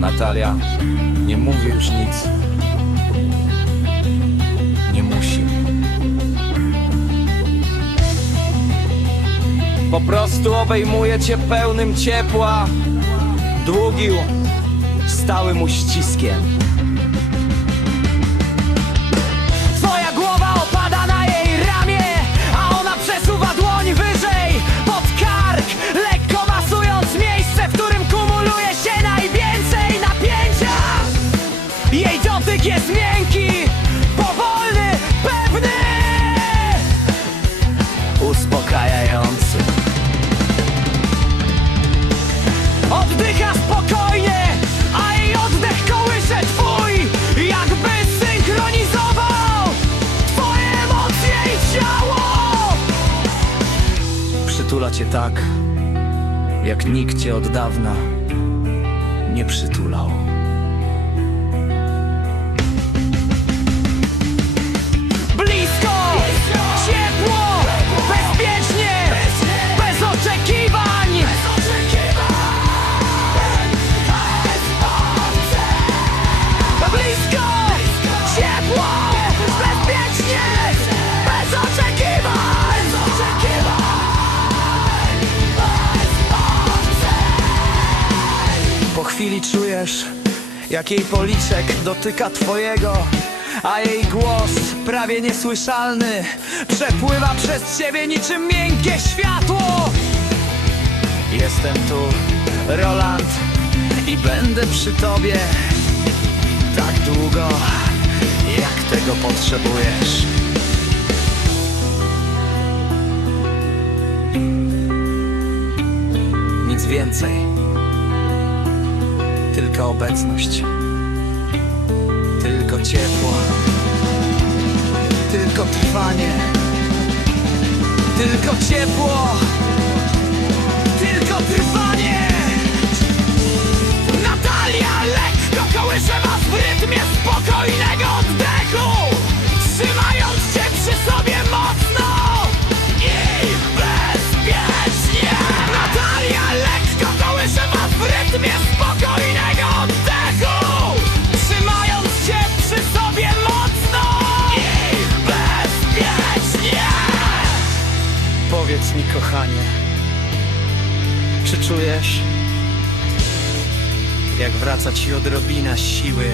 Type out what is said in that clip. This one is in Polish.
Natalia nie mówi już nic. Nie musi. Po prostu obejmuje cię pełnym ciepła, stałym uściskiem. Twoja głowa opada na jej ramię, a ona przesuwa dłoń wyżej pod kark, lekko masując miejsce, w którym kumuluje się najwięcej napięcia. Jej dotyk jest miękki, Przytula cię tak, jak nikt cię od dawna nie przytulał chwili czujesz, jak jej policzek dotyka twojego A jej głos, prawie niesłyszalny Przepływa przez ciebie niczym miękkie światło Jestem tu, Roland I będę przy tobie tak długo, jak tego potrzebujesz. Nic więcej, tylko obecność, tylko ciepło, tylko trwanie, tylko ciepło, Powiedz mi kochanie, czy czujesz jak wraca ci odrobina siły